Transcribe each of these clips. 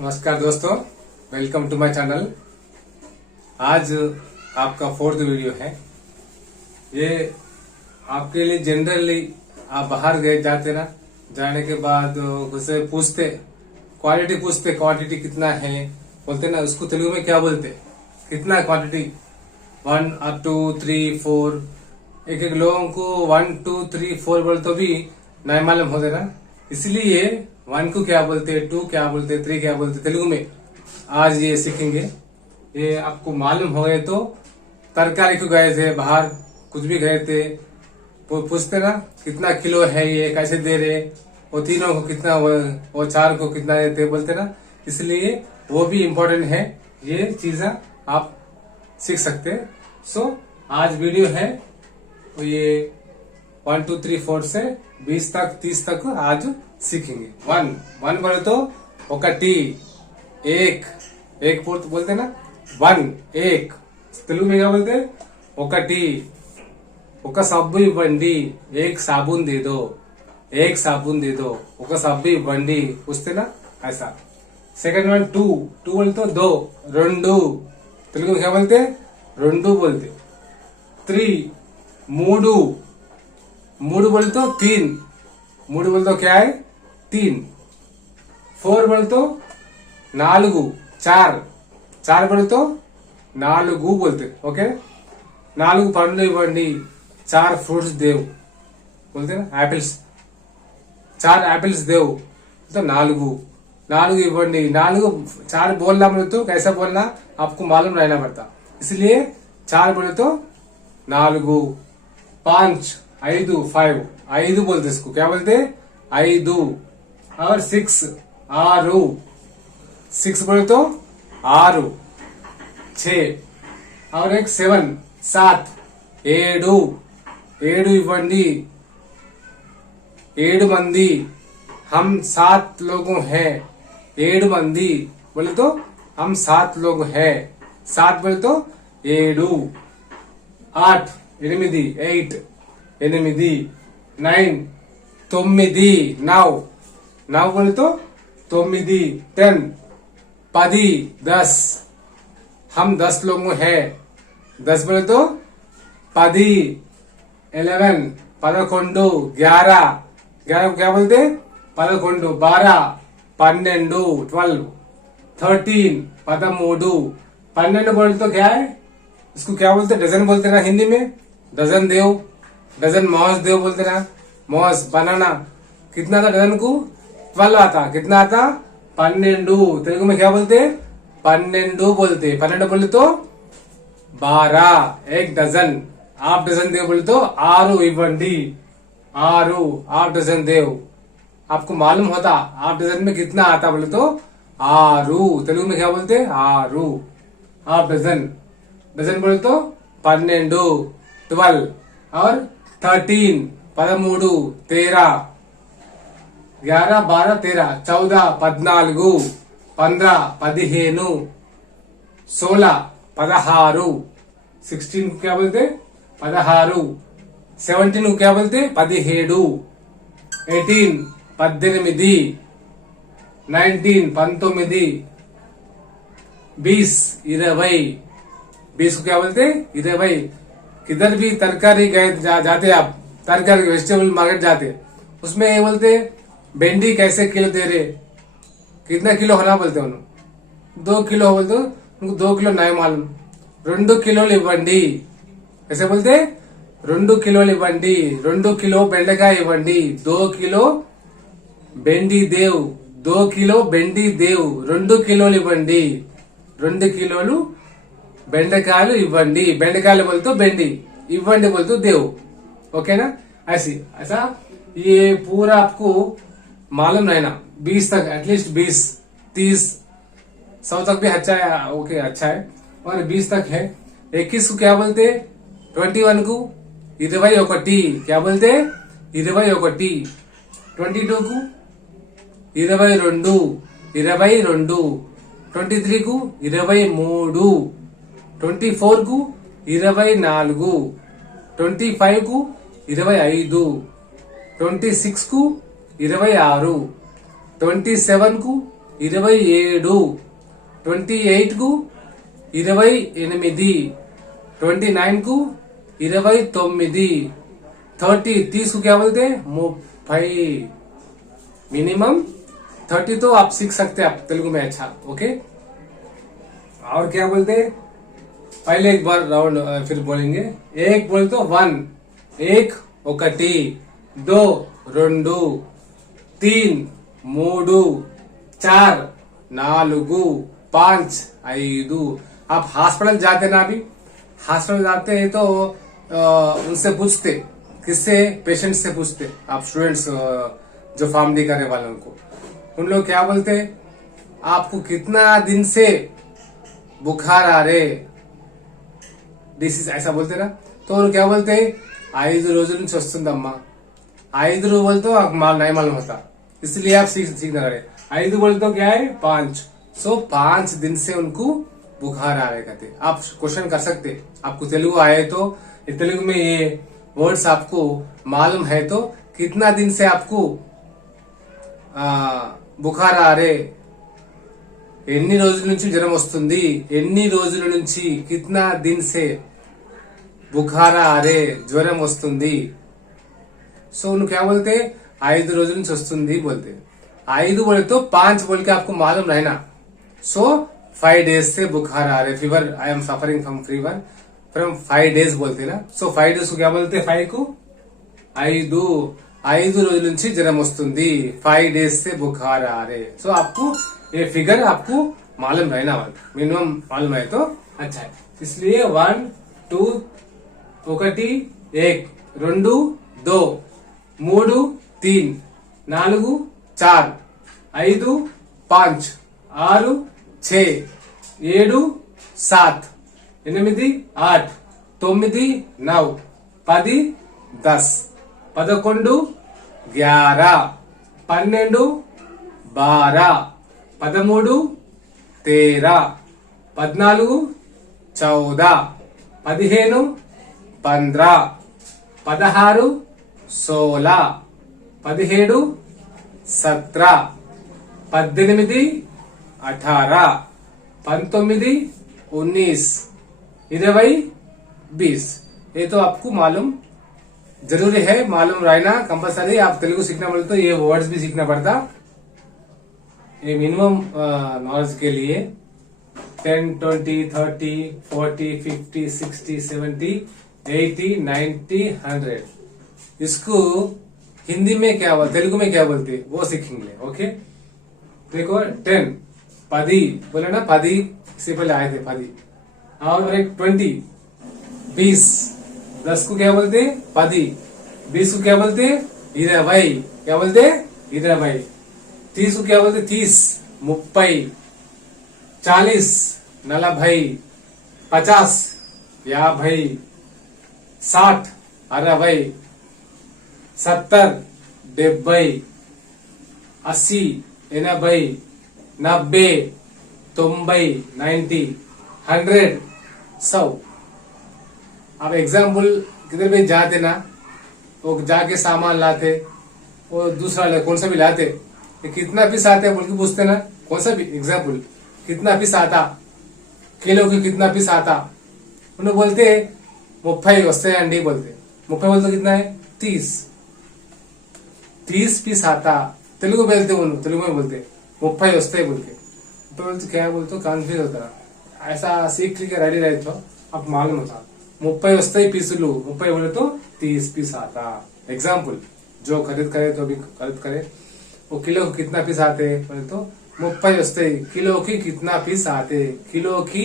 नमस्कार दोस्तों, welcome to my channel. आज आपका 4th वीडियो है। ये आपके लिए जनरली आप बाहर गए जाते ना, जाने के बाद उसे पूछते, क्वांटिटी कितना है बोलते ना, उसको तेलुगु में क्या बोलते, कितना क्वांटिटी 1 और 2 3 4। एक एक लोगों को 1 2 3 4 बोल तो भी नहीं मालूम होते ना, इसलिए 1 को क्या बोलते, 2 क्या बोलते, 3 क्या बोलते तेलुगु में आज ये सीखेंगे। ये आपको मालूम हो गए तो तरकारी को गए थे बाहर, कुछ भी गए थे, वो पूछते ना कितना किलो है, ये कैसे दे रहे, वो तीनों को कितना, वो 4 को कितना देते बोलते ना, इसलिए वो भी इम्पोर्टेंट है। ये चीजें आप सीख सकते हैं। सो आज वीडियो है तो ये 1 2 3 4 से 20 तक 30 तक आज सीखेंगे। 1 बोले तो ఒకటి, एक बोलते ना, 1 एक तेलुगु में क्या बोलते, ఒకటి, ఒక సబ్బు ఇవ్వండి, एक साबुन दे दो, एक साबुन दे दो, ఒక సబ్బు ఇవ్వండి पूछते ना, ऐसा। सेकंड वन 2 बोले तो 2, రెండు तेलुगु में क्या बोलते, రెండు बोलते। 3 మూడు बोले तो 3, మూడు बोले तो क्या है 3। 4 बोले तो 4, 4 बोले तो 4 बोलते। ओके, 4 పండ్లు ఇవ్వండి, 4 फ्रूट्स देव बोलते ना, एप्पल्स 4 एप्पल्स देव तो 4 इव्वंडी। 4 बोलना बोले तो कैसा बोलना आपको मालूम रहना पड़ता, इसलिए 4 बोले तो 4। 5 5 बोलते, इसको क्या बोलते 5। और 6 बोले तो 6। और एक 7 7 इव्वंडी, 7 मंदी, हम 7 लोगों हैं, 7 मंदी बोले तो हम 7 लोग हैं, 7 बोले तो 7। 8 8 9 9 बोले तो 9। 10 10 हम 10 लोग हैं, 10 बोले तो 10। 11 11 11 क्या बोलते 11 12 12 13 13 बोले तो क्या है, इसको क्या बोलते, डजन बोलते ना हिंदी में, डजन देव, डजन मॉस देव बोलते ना, मॉस बनाना। कितना था डजन को 12 आता, कितना आता 12। तेलुगु में क्या बोलते 12 बोलते। 12 बोले तो 12, एक डजन। हाफ डजन देव बोले तो 6 इव्वंडी, 6 हाफ डजन देव। आपको मालूम होता हाफ डजन में कितना आता बोले तो 6। तेलुगु में क्या बोलते 6 हाफ डजन। डजन बोले तो 12 12। और 13 13 13 11 12 13 14 14 15 15 16 16 16 को क्या बोलते 16। 17 को क्या बोलते 17। 18 18 19 19 20 20 को क्या बोलते 20। किधर भी तरकारी गए जाते आप, तरकारी वेजिटेबल मार्केट जाते, उसमें ये बोलते भिंडी कैसे किलो दे रहे, कितना किलो होना बोलते उन्होंने 2 किलो बोलते, उनको 2 किलो नहीं मालूम, 2 किलोలు ఇవ్వండి कैसे बोलते 2 किलोలు ఇవ్వండి, 2 किलो బెండకాయ ఇవ్వండి, 2 किलो బెండి దేవ్, 2 किलो బెండి దేవ్, 2 किलोలు ఇవ్వండి, 2 किलोలు బెండకాయలు ఇవ్వండి, బెండకాయలు बोलते బెండి, ఇవ్వండి बोलते देव। ओके ना, ऐसा ये पूरा आपको मालूम रहना, 20 तक, एटलीस्ट 20 30 100 तक भी अच्छा है। ओके, अच्छा है। और 20 तक है। 21 को क्या बोलते 21 को 21 क्या बोलते 21। 22 को 22 22। 23 को 23। 24 को 24। 25 को 25। 26 को 26। 27 को 27 28 కు 28 29 కు 29 30 को क्या बोलते हैं 30 मिनिमम 30 तो आप सीख सकते हैं आप तेलुगु में अच्छा ओके। और क्या बोलते हैं पहले एक बार राउंड फिर बोलेंगे। एक बोल तो 1 एक ఒకటి 2 రెండు 3 మూడు 4 4 5 5 आप हॉस्पिटल जाते ना अभी हॉस्पिटल जाते हैं तो उनसे पूछते किससे पेशेंट से पूछते आप स्टूडेंट्स जो फॉर्म डी करने वाले उनको उन लोग क्या बोलते आपको कितना दिन से बुखार आ रहे डिसीज ऐसा बोलते ना तो उन क्या बोलते 5 రోజుల నుంచి వస్తుందమ్మా 5 बोलते नहीं मालूम होता इसलिए आप सीखना रहे 5 बोलते तो क्या है 5 सो 5 दिन से उनको बुखार आ रहे कहते आप क्वेश्चन कर सकते आपको तेलुगु आए तो तेलुगु में ये वर्ड्स आपको मालूम है तो कितना दिन से आपको बुखार आ रहे ఎన్ని రోజుల నుంచి జ్వరం వస్తుంది ఎన్ని రోజుల నుంచి कितना दिन से बुखार आ रहे జ్వరం వస్తుంది सो उन क्या बोलते 5 రోజుల నుంచి వస్తుంది बोलते 5 बोले तो 5 बोल के आपको मालूम रहना सो 5 days से बुखार आ रहे fever I am suffering from fever from 5 days बोलते ना सो 5 days को क्या बोलते 5 को 5 రోజుల నుంచి జ్వరం వస్తుంది 5 days से बुखार आ रहे सो आपको ये फिगर आपको मालूम रहना मिनिमम मालूम है तो अच्छा है इसलिए 1 2 ఒకటి 1 రెండు 2 మూడు 3 4 4 5 5 6 6 7 7 8 8 9 9 10 10 11 11 12 12 13 13 14 14 15 15 16 16 17 17 18 18 19 19 20 20 ये तो आपको मालूम जरूरी है मालूम रहना कंपलसरी आप तेलुगु सीखना बोले तो ये वर्ड्स भी सीखना पड़ता ये मिनिमम नॉलेज के लिए 10 20 30 40 50 60 70 80 90 100 इसको हिंदी में क्या बोलते तेलुगु में क्या बोलते वो सीखेंगे ओके। देखो 10 10 बोले ना 10 से पहले आए थे 10 और एक 20 20 10 को क्या बोलते 10 20 को क्या बोलते 20 क्या बोलते 20 30 को क्या बोलते 30 30 40 40 50 50 60 60 70 70 80 80 90 90 90 100 100 अब एग्जाम्पल किधर भी जाते ना वो जाके सामान लाते वो दूसरा कौन सा भी लाते कितना पीस आते बोल के पूछते ना कौन सा भी एग्जाम्पल कितना पीस आता किलो की कितना पीस आता उन्हें बोलते 30 वस्ते अंडी बोलते 30 बोलते कितना है 30 पीस आता तेलुगु बोलते उन्होंने तेलुगु में बोलते 30 वस्ते बोल के बोलते क्या बोलते कन्फ्यूज होता ऐसा सीख के रेडी रहे तो अब मालूम होता 30 वस्ते पीसुलू 30 बोले तो 30 पीस आता एग्जाम्पल जो खरीद करे तो भी खरीद करे वो किलो को कितना पीस आते बोले तो 30 వస్తాయి కిలోకి कितना పీస్ ఆతే కిలోకి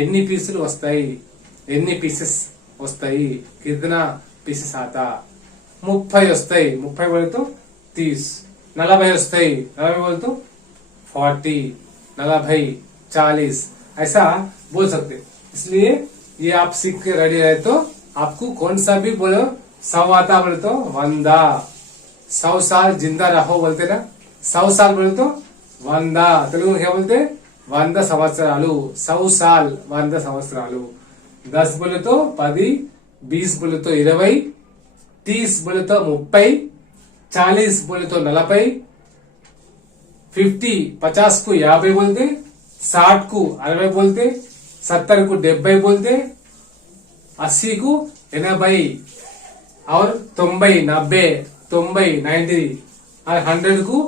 ఎన్ని పీసులు వస్తాయి ఎన్ని పీసెస్ వస్తాయి कितना పీసెస్ ఆతా 30 వస్తాయి 30 बोले तो 30 40 వస్తాయి 40 बोले तो 40 40 40 ऐसा बोल सकते इसलिए ये आप सीख के रेडी रहे तो आपको कौन सा भी बोलो 100 आता बोले तो 100 100 साल जिंदा रहो बोलते ना 100 साल बोले तो 100 తెలుగు क्या बोलते 100 సంవత్సరాలు 100 साल 100 సంవత్సరాలు 10 बोले तो 10 20 बोले तो 20 30 बोले तो 30 40 बोले तो 40 50 को 50 बोलते, 60 को 60 बोलते, 70 को 70 बोलते, 80 को 80 और 90 90 90 और 100 को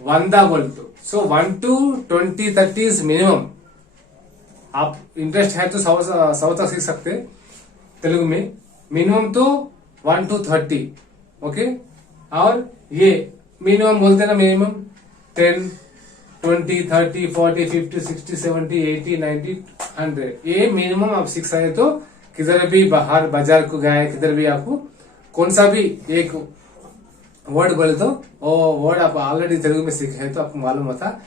100 बोलते। सो 1 to 20 30 इज मिनिमम। आप इंटरेस्ट है तो 100 तक सीख सकते हैं तेलुगु में। मिनिमम तो 1 to 30, ओके। और ये मिनिमम बोलते हैं ना, मिनिमम 10 20 30 40 50 60 70 80 90 100, ये मिनिमम आप सीख सकते। तो किधर भी बाहर बाजार को गए, किधर भी आपको कौन सा भी एक वर्ड बोले तो वो वर्ड आप ऑलरेडी तेलुगु में सीखे हैं तो आपको मालूम होता,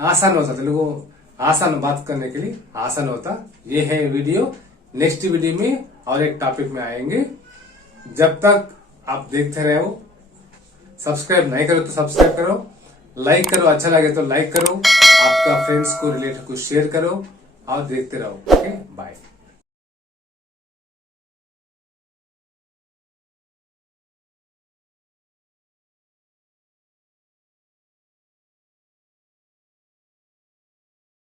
आसान होता, तेलुगु आसान बात करने के लिए आसान होता। ये है वीडियो। नेक्स्ट वीडियो में और एक टॉपिक में आएंगे। जब तक आप देखते रहो, सब्सक्राइब नहीं करो तो सब्सक्राइब करो, लाइक करो, अच्छा लगे तो लाइक करो, आपका फ्रेंड्स को रिलेटिव को शेयर करो और देखते रहो। Okay, bye.